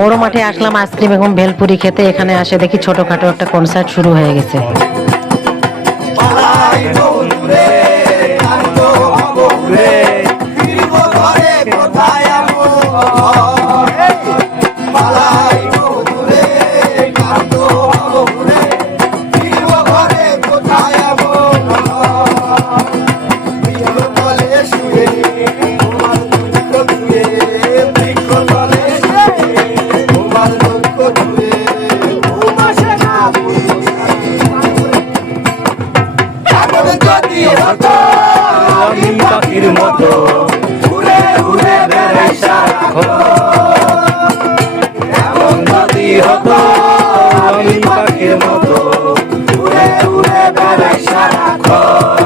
বড় মাঠে আসলাম আইসক্রিম এবং ভেলপুরি খেতে। এখানে আসে দেখি ছোটখাটো একটা কনসার্ট শুরু হয়ে গেছে। আমি পাখির মতো উড়ে উড়ে বেড়াই সারাক্ষণ, এমন যদি হতো আমি পাখির মতো উড়ে উড়ে বেড়াই সারাক্ষণ।